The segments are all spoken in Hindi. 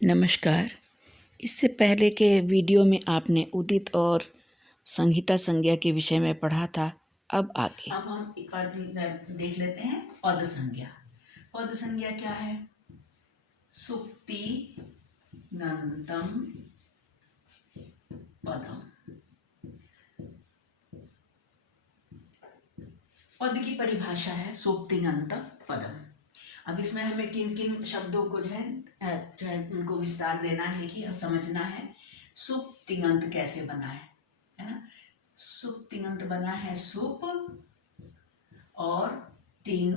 नमस्कार। इससे पहले के वीडियो में आपने उदित और संहिता संज्ञा के विषय में पढ़ा था। अब आगे अब हम एक बार देख लेते हैं पद संज्ञा। पद संज्ञा क्या है? सुप्ति नंतम पदम। पद की परिभाषा है सुप्तिङन्तम पदम। अब इसमें हमें किन किन शब्दों को जो है उनको विस्तार देना है। देखिए, अब समझना है सुप्तिङन्त कैसे बना है ना। सुप्तिङन्त बना है सुप और तिंग,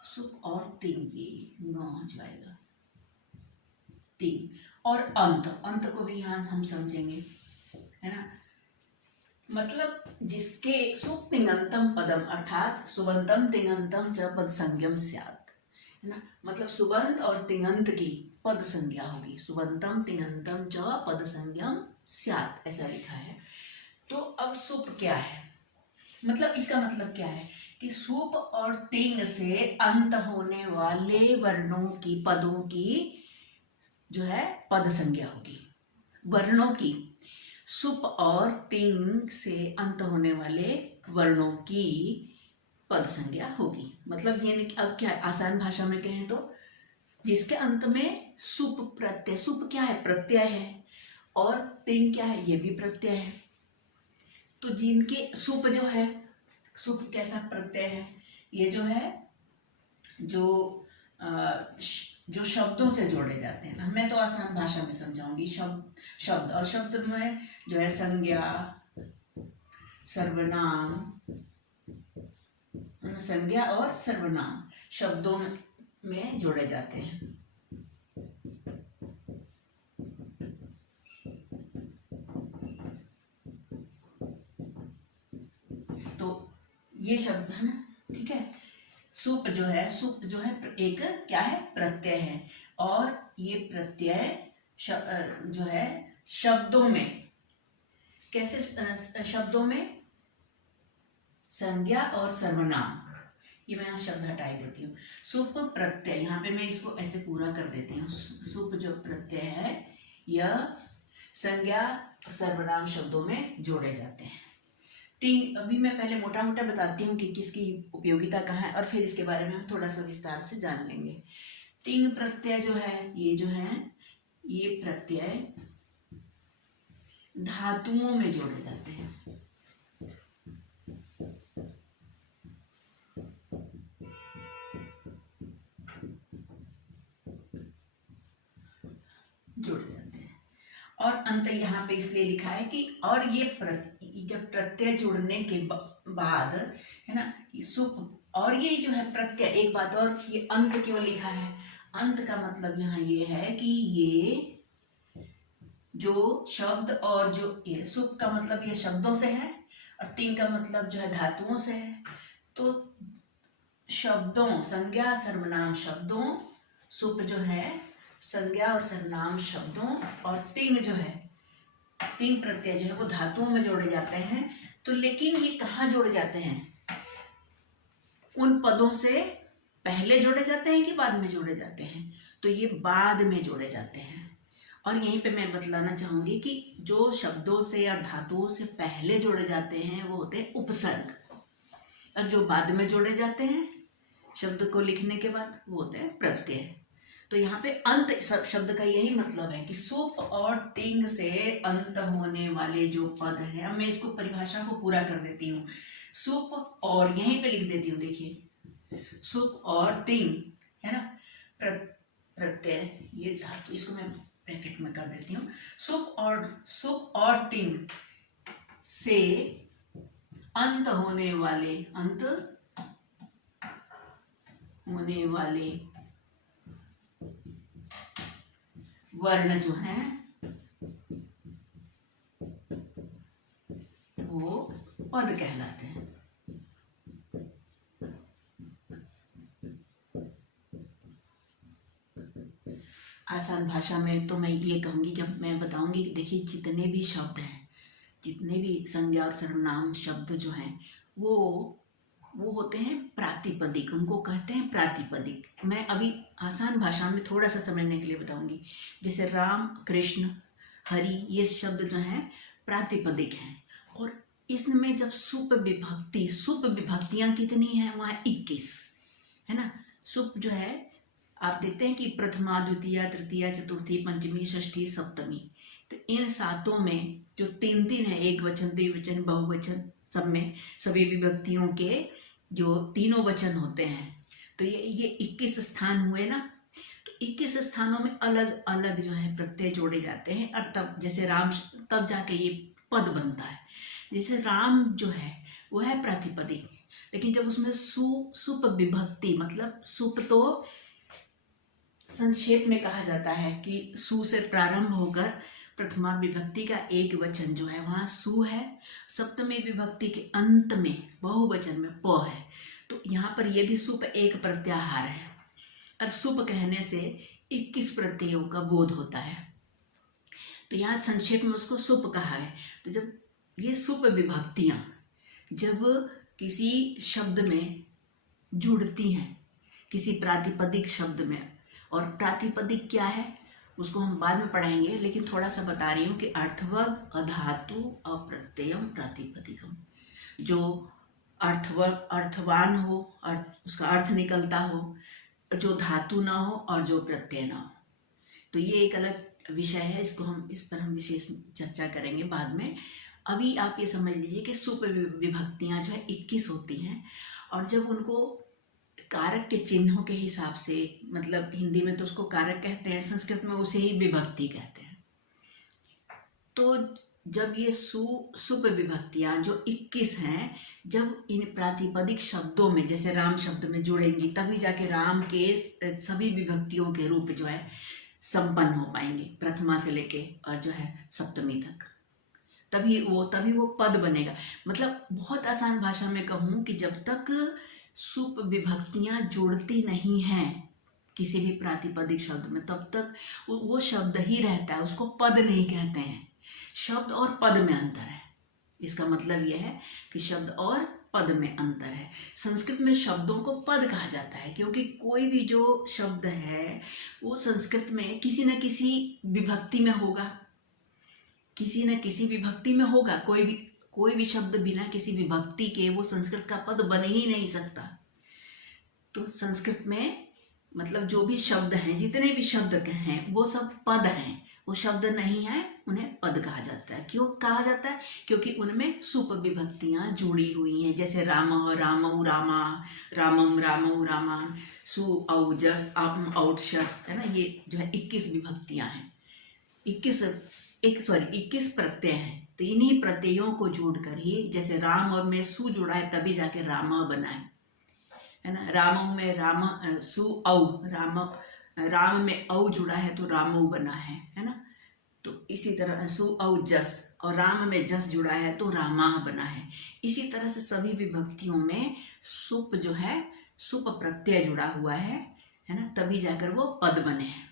सुप और तिंग, ये हो जाएगा तिंग। और अंत, अंत को भी यहाँ हम समझेंगे, है ना। मतलब जिसके सुप्तिङन्तम पदम अर्थात सुबंतम तिङन्तम च पद संज्ञम स्यात्, है ना। मतलब सुबंत और तिङन्त की पद संज्ञा होगी। सुबंतम तिङन्तम च पद संज्ञम स्यात्, ऐसा लिखा है। तो अब सुप क्या है? मतलब इसका मतलब क्या है कि सुप और तिंग से अंत होने वाले वर्णों की, पदों की जो है पद संज्ञा होगी। वर्णों की, सुप और तिंग से अंत होने वाले वर्णों की पद संज्ञा होगी। मतलब ये अब क्या है, आसान भाषा में कहें तो जिसके अंत में सुप प्रत्यय, सुप क्या है? प्रत्यय है। और तिंग क्या है? ये भी प्रत्यय है। तो जिनके सुप जो है, सुप कैसा प्रत्यय है? ये जो है जो शब्दों से जोड़े जाते हैं। मैं तो आसान भाषा में समझाऊंगी। शब्द और शब्द में जो है संज्ञा, सर्वनाम, संज्ञा और सर्वनाम शब्दों में जोड़े जाते हैं। तो ये शब्द है ना, ठीक है। सुप जो है, सुप जो है एक क्या है? प्रत्यय है। और ये प्रत्यय जो है शब्दों में कैसे, शब्दों में संज्ञा और सर्वनाम, ये मैं यहाँ शब्द हटाई देती हूँ। सुप प्रत्यय, यहाँ पे मैं इसको ऐसे पूरा कर देती हूँ। सुप जो प्रत्यय है यह संज्ञा सर्वनाम शब्दों में जोड़े जाते हैं। तीन, अभी मैं पहले मोटा मोटा बताती हूँ कि किसकी उपयोगिता कहाँ है, और फिर इसके बारे में हम थोड़ा सा विस्तार से जान लेंगे। तीन प्रत्यय जो है, ये जो है ये प्रत्यय धातुओं में जोड़े जाते हैं। जोड़े जाते हैं। और अंत यहाँ पे इसलिए लिखा है कि और ये जब प्रत्यय जुड़ने के बाद, है ना, सुप और ये जो है प्रत्यय, एक बात और, ये अंत क्यों लिखा है? अंत का मतलब यहाँ ये है कि ये जो शब्द, और जो ये सुप का मतलब ये शब्दों से है, और तीन का मतलब जो है धातुओं से है। तो शब्दों, संज्ञा सर्वनाम शब्दों, सुप जो है संज्ञा और सर्वनाम शब्दों, और तिंग जो है, तिंग प्रत्यय जो है वो धातुओं में जोड़े जाते हैं। तो लेकिन ये कहाँ जोड़े जाते हैं? उन पदों से पहले जोड़े जाते हैं कि बाद में जोड़े जाते हैं? तो ये बाद में जोड़े जाते हैं। और यहीं पे मैं बतलाना चाहूंगी कि जो शब्दों से और धातुओं से पहले जोड़े जाते हैं वो होते हैं उपसर्ग, और जो बाद में जोड़े जाते हैं शब्द को लिखने के बाद वो होते हैं प्रत्यय। तो यहाँ पे अंत शब्द का यही मतलब है कि सुप और तिंग से अंत होने वाले जो पद है। अब मैं इसको परिभाषा को पूरा कर देती हूँ। सुप, और यहीं पे लिख देती हूँ, देखिए, सुप और तिंग, है ना, प्रत्यय, ये धातु, इसको मैं ब्रैकेट में कर देती हूँ। सुप और तिंग से अंत होने वाले वर्ण जो हैं वो पद कहलाते हैं। आसान भाषा में तो मैं ये कहूँगी, जब मैं बताऊंगी कि देखिए जितने भी शब्द हैं, जितने भी संज्ञा और सर्वनाम शब्द जो हैं वो वो होते हैं प्रातिपदिक, उनको कहते हैं प्रातिपदिक। मैं अभी आसान भाषा में थोड़ा सा समझने के लिए बताऊंगी। जैसे राम, कृष्ण, हरि, ये शब्द जो हैं प्रातिपदिक हैं। और इसमें जब सुप विभक्तियां कितनी हैं? वहाँ 21 है ना। सुप जो है आप देखते हैं कि प्रथमा, द्वितीया, तृतीया, चतुर्थी, पंचमी, षष्ठी, सप्तमी, तो इन सातों में जो तीन तीन है, एक वचन, द्विवचन, बहुवचन, सब में सभी विभक्तियों के जो तीनों वचन होते हैं, तो ये 21 स्थान हुए ना। तो 21 स्थानों में अलग अलग जो है प्रत्यय जोड़े जाते हैं, और तब जैसे राम, तब जाके ये पद बनता है। जैसे राम जो है वो है प्रातिपदिक, लेकिन जब उसमें सुप विभक्ति, मतलब सुप तो संक्षेप में कहा जाता है कि सु से प्रारंभ होकर प्रथमा विभक्ति का एक वचन जो है वहाँ सु है, सप्तमी विभक्ति के अंत में बहुवचन में प है, तो यहाँ पर यह भी सुप एक प्रत्याहार है। और सुप कहने से 21 प्रत्ययों का बोध होता है, तो यहाँ संक्षेप में उसको सुप कहा है। तो जब ये सुप विभक्तियाँ जब किसी शब्द में जुड़ती हैं, किसी प्रातिपदिक शब्द में, और प्रातिपदिक क्या है उसको हम बाद में पढ़ाएंगे, लेकिन थोड़ा सा बता रही हूँ कि अर्थवर्ग, अधातु, अप्रत्ययम, प्रातिपदिकम। जो अर्थवर्ग अर्थवान हो, उसका अर्थ निकलता हो, जो धातु ना हो और जो प्रत्यय ना हो, तो ये एक अलग विषय है, इस पर हम विशेष चर्चा करेंगे बाद में। अभी आप ये समझ लीजिए कि सुप विभक्तियाँ जो है 21 होती हैं, और जब उनको कारक के चिन्हों के हिसाब से, मतलब हिंदी में तो उसको कारक कहते हैं, संस्कृत में उसे ही विभक्ति कहते हैं। तो जब ये सुप विभक्तियां जो 21 हैं, जब इन प्रातिपदिक शब्दों में, जैसे राम शब्द में जुड़ेंगी, तभी जाके राम के सभी विभक्तियों के रूप जो है संपन्न हो पाएंगे, प्रथमा से लेके और जो है सप्तमी तक, तभी वो पद बनेगा। मतलब बहुत आसान भाषा में कहूँ कि जब तक सुप विभक्तियां जुड़ती नहीं हैं किसी भी प्रातिपदिक शब्द में, तब तक वो शब्द ही रहता है, उसको पद नहीं कहते हैं। शब्द और पद में अंतर है, इसका मतलब यह है कि शब्द और पद में अंतर है। संस्कृत में शब्दों को पद कहा जाता है, क्योंकि कोई भी जो शब्द है वो संस्कृत में किसी न किसी विभक्ति में होगा, किसी न किसी विभक्ति में होगा। कोई भी शब्द बिना किसी विभक्ति के वो संस्कृत का पद बन ही नहीं सकता। तो संस्कृत में मतलब जो भी शब्द हैं, जितने भी शब्द हैं, वो सब पद हैं, वो शब्द नहीं है, उन्हें पद कहा जाता है। क्यों कहा जाता है? क्योंकि उनमें सुप विभक्तियां जुड़ी हुई हैं, जैसे रामः, रामौ, रामा, रामम, रामौ, रामान, सु औ जस, अम औट शस, है ना। ये जो है 21 विभक्तियां हैं, 21 प्रत्यय हैं। तो इन्हीं प्रत्ययों को जोड़कर ही, जैसे राम और में सु जुड़ा है तभी जाके रामा बना है ना। रामों में राम, सु औ, राम में औ जुड़ा है तो रामो बना है ना। तो इसी तरह सु औ जस, और राम में जस जुड़ा है तो रामा बना है। इसी तरह से सभी विभक्तियों में सुप जो है, सुप प्रत्यय जुड़ा हुआ है ना, तभी जाकर वो पद बने हैं।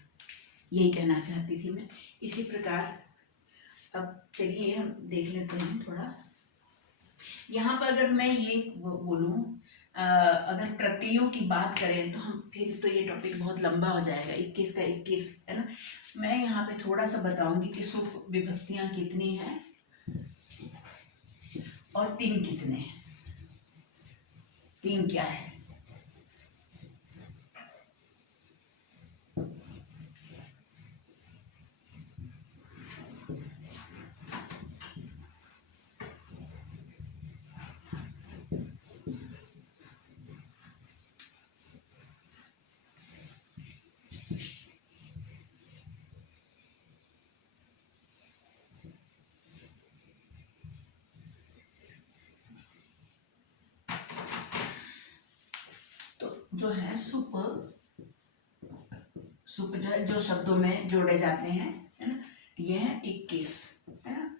यही कहना चाहती थी मैं। इसी प्रकार अब चलिए हम देख लेते हैं थोड़ा। यहाँ पर अगर मैं ये बोलूँ, अगर प्रत्ययों की बात करें तो हम फिर तो ये टॉपिक बहुत लंबा हो जाएगा, 21 का 21 है ना। मैं यहाँ पे थोड़ा सा बताऊंगी कि सुप विभक्तियां कितनी हैं और तीन कितने हैं। तीन क्या है? जो है सुप जो है, जो शब्दों में जोड़े जाते हैं, है ना, ये है 21, है ना।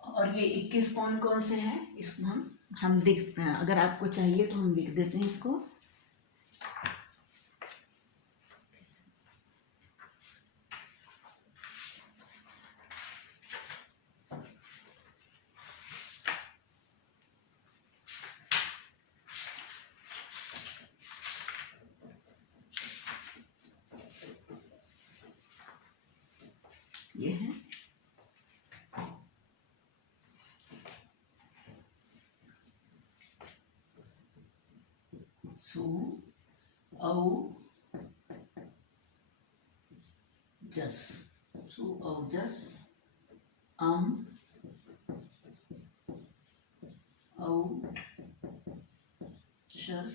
और ये 21 कौन कौन से हैं, इसको हम अगर आपको चाहिए तो हम लिख देते हैं इसको। ये है सु औ जस, सु औ जस, औ शस,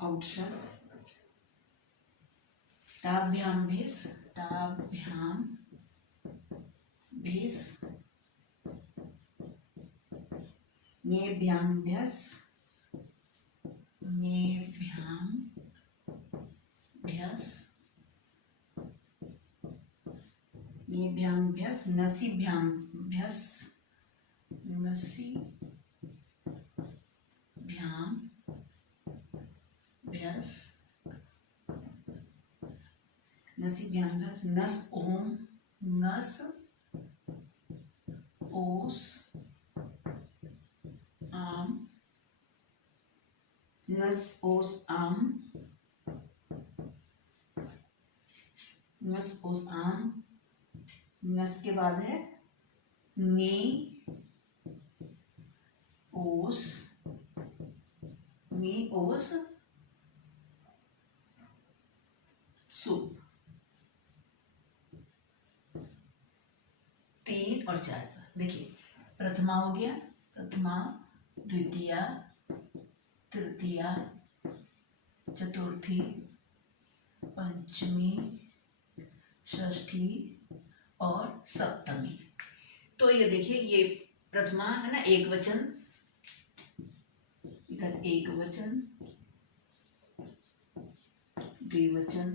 औक्षस, टाभ्याम भेस, टाभ्याम भेस, ञेभ्याम भ्यस, ञेभ्याम भ्यस, ञेभ्याम भ्यस, नसीभ्याम भ्यस, नसीभ्याम भ्यस, नसीभ्याम भ्यस, नस ओम, नस ओस आम, नस ओस आम, नस ओस आम, नस के बाद है ने ओस, ने ओस सुप, 3 और 4। देखिए प्रथमा हो गया, प्रथमा, द्वितीया, तृतीया, चतुर्थी, पंचमी, षष्ठी और सप्तमी। तो ये देखिए ये प्रथमा है ना, एक वचन, इधर एक वचन, द्विवचन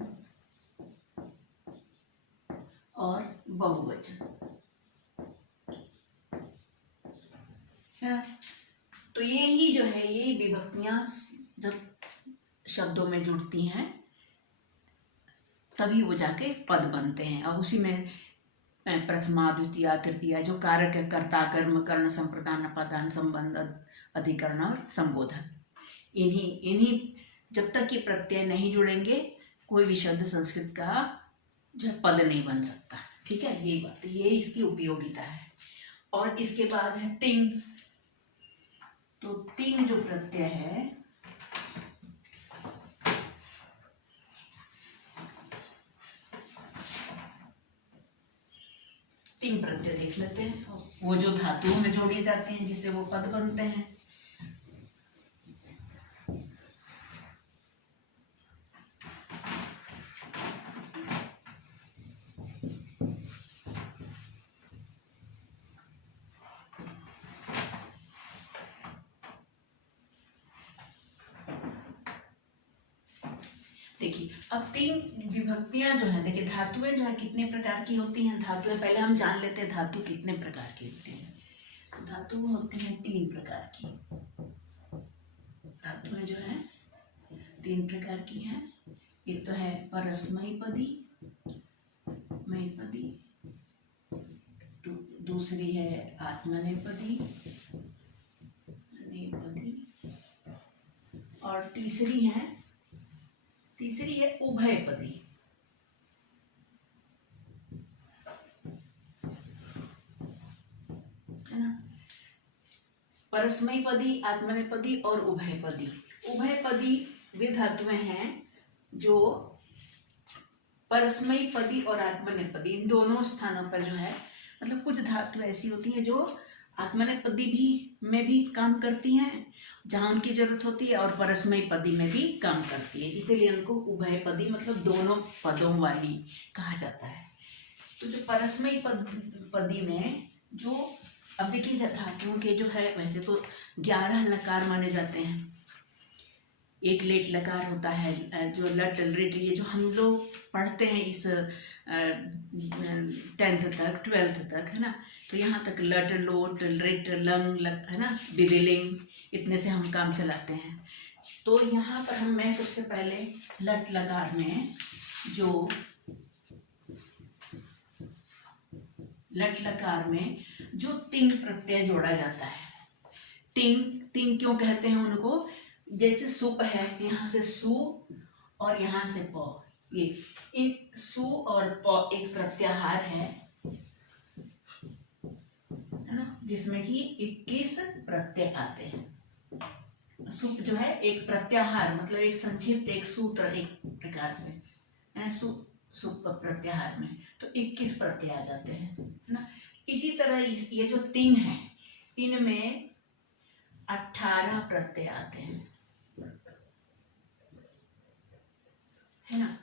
और बहुवचन है ना। तो ये ही जो है, ये विभक्तियां जब शब्दों में जुड़ती हैं तभी वो जाके पद बनते हैं। और उसी में प्रथमा, द्वितीया, तृतीया जो कारक है, कर्ता, कर्म, कर्ण, संप्रदान, अपादान, संबंध, अधिकरण और संबोधन, इन्हीं जब तक ये प्रत्यय नहीं जुड़ेंगे कोई भी शब्द संस्कृत का जो है पद नहीं बन सकता। ठीक है, ये बात, ये इसकी उपयोगिता है। और इसके बाद है तिंग। तो तिंग जो प्रत्यय है, तिंग प्रत्यय देख लेते हैं। वो जो धातुओं में जोड़े जाते हैं जिससे वो पद बनते हैं। देखिए अब 3 विभक्तियां जो है, देखिए धातुएं जो है कितने प्रकार की होती हैं। धातुएं पहले हम जान लेते हैं धातु कितने प्रकार की होती हैं। धातु होती हैं 3 प्रकार की। धातुएं जो है 3 प्रकार की हैं। एक तो है परस्मैपदी, मैपदी, दूसरी है आत्मनेपदी, नेपदी, और तीसरी है उभयपदी। है ना, परस्मैपदी, आत्मनेपदी और उभयपदी। उभयपदी वे धातुएं हैं जो परस्मैपदी और आत्मनेपदी इन दोनों स्थानों पर जो है, मतलब कुछ धातु ऐसी होती हैं जो आत्मनेपदी में भी काम करती हैं जहाँ उनकी जरूरत होती है, और परस्मैपदी में भी काम करती है, इसीलिए उनको उभयपदी मतलब दोनों पदों वाली कहा जाता है। तो जो परस्मैपदी में जो, अब देखिए धातुओं के जो है वैसे तो 11 लकार माने जाते हैं। एक लेट लकार होता है जो लट लिट, ये जो हम लोग पढ़ते हैं इस 10th तक 12th तक, है ना। तो यहाँ तक लट, लोट, रिट, लंग, है ना, विधिलिंग, इतने से हम काम चलाते हैं। तो यहाँ पर मैं सबसे पहले लट लकार में जो तिंग प्रत्यय जोड़ा जाता है, तिंग क्यों कहते हैं उनको, जैसे सुप है, यहाँ से सु और यहाँ से प, ये इन सु और प एक प्रत्याहार है ना, जिसमें कि 21 प्रत्यय आते हैं। सुप जो है एक प्रत्याहार, मतलब एक संक्षिप्त, एक सूत्र, एक प्रकार से सुप प्रत्याहार में तो 21 प्रत्यय आ जाते हैं ना। इसी तरह ये जो तीन है, इनमें 18 प्रत्यय आते हैं, है ना।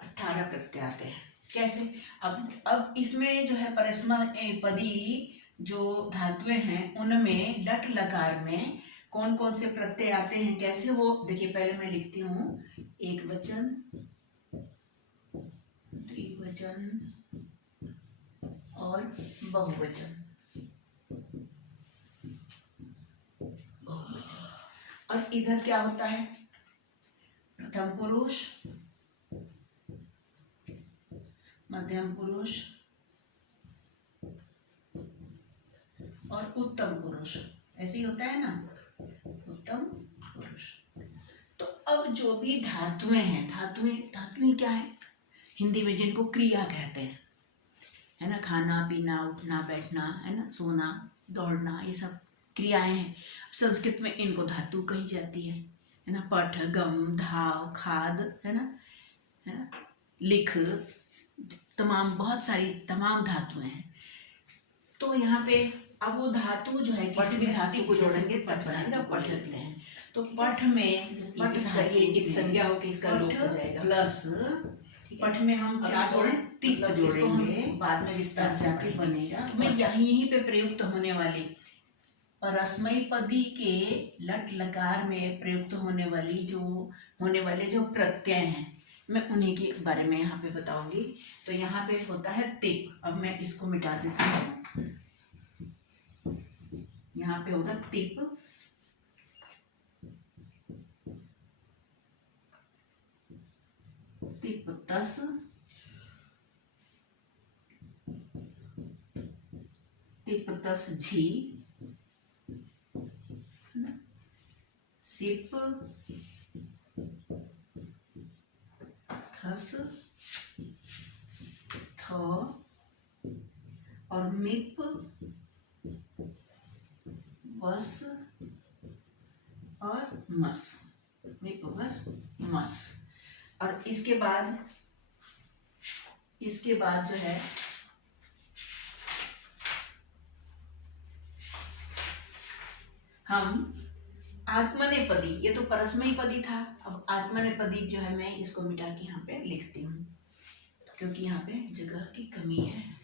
18 प्रत्यय आते हैं। कैसे? अब इसमें जो है परस्मैपदी जो धातुएं हैं उनमें लट लकार में कौन कौन से प्रत्यय आते हैं, कैसे वो देखिए। पहले मैं लिखती हूँ, एक वचन, द्विवचन और बहुवचन। और इधर क्या होता है? प्रथम पुरुष, मध्यम पुरुष और उत्तम पुरुष, ऐसे ही होता है ना, उत्तम पुरुष। तो अब जो भी धातुएं हैं, धातुएं क्या है हिंदी में, जिनको क्रिया कहते हैं, है ना। खाना पीना, उठना बैठना, है ना, सोना दौड़ना, ये सब क्रियाएं हैं। संस्कृत में इनको धातु कही जाती है ना। पठ, गम, धाव, खाद, है ना, लिख, तमाम बहुत सारी तमाम धातुएं हैं। तो यहाँ पे अब वो धातु जो है, किसी भी धातु को जोड़ेंगे तब बनेगा पठ लेते हैं। तो पठ में पठ ये एक संज्ञा होकर इसका लोप हो जाएगा, प्लस पठ में हम क्या जोड़े? तिप जोड़ेंगे, बाद में विस्तार से आगे बनेगा। मैं यहीं पे प्रयुक्त होने वाली परस्मैपदी के लट लकार में प्रयुक्त होने वाले जो प्रत्यय हैं, मैं उन्हीं के बारे में यहाँ पे बताऊंगी। तो यहाँ पे होता है तिप। अब मैं इसको मिटा देती हूँ। यहाँ पे होगा तिप, तिप तस, तिप तस झी, सिप थस थ और मिप वस और मस, मिप वस मस। और इसके बाद जो है हम आत्मनेपदी, ये तो परस्मैपदी था। अब आत्मनेपदी जो है, मैं इसको मिटा के यहाँ पे लिखती हूँ क्योंकि यहाँ पे जगह की कमी है।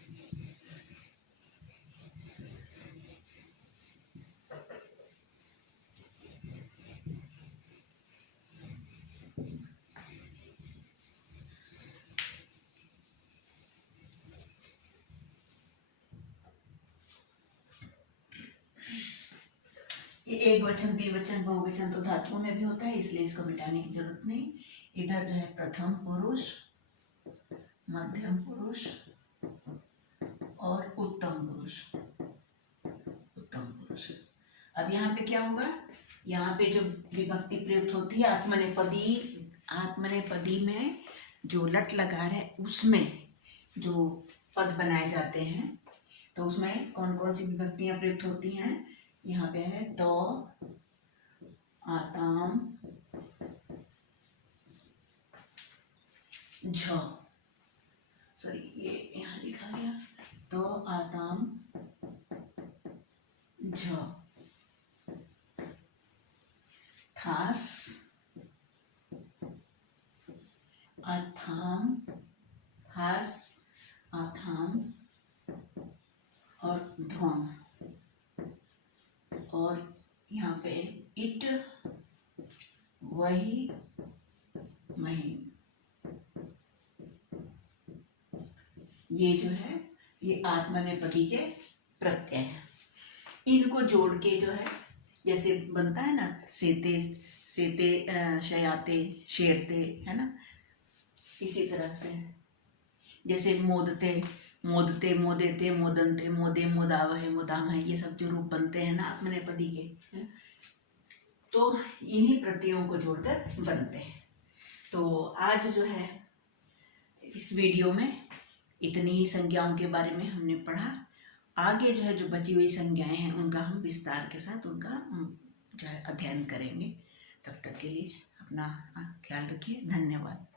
ये एक वचन, द्विवचन, बहुवचन तो धातुओं में भी होता है, इसलिए इसको मिटाने की जरूरत नहीं। इधर जो है प्रथम पुरुष, मध्यम पुरुष और उत्तम पुरुष। अब यहाँ पे क्या होगा? यहाँ पे जो विभक्ति प्रयुक्त होती है आत्मनेपदी में जो लट लकार है उसमें जो पद बनाए जाते हैं, तो उसमें कौन कौन सी विभक्तियां प्रयुक्त होती हैं? यहाँ पे है दो, आताम, झ, सॉरी ये यहाँ लिखा गया, दो, आताम, झ, थास, अथाम, हास, आथाम और ध्वम। और यहाँ पे इट, वही, मही, ये जो है ये आत्मनेपदी के प्रत्यय हैं। इनको जोड़ के जो है, जैसे बनता है ना, सेते सेते, शयाते, शेरते, है ना, इसी तरह से जैसे मोदते, मोदते, मोदेते, मोदनते, मोदे, मोदावहे, मोदामहे, ये सब जो रूप बनते हैं ना आत्मनेपदी के, तो इन्हीं प्रत्ययों को जोड़कर बनते हैं। तो आज जो है इस वीडियो में इतनी ही संज्ञाओं के बारे में हमने पढ़ा। आगे जो है जो बची हुई संज्ञाएं हैं उनका हम विस्तार के साथ उनका हम जो है अध्ययन करेंगे। तब तक के लिए अपना ख्याल रखिए। धन्यवाद।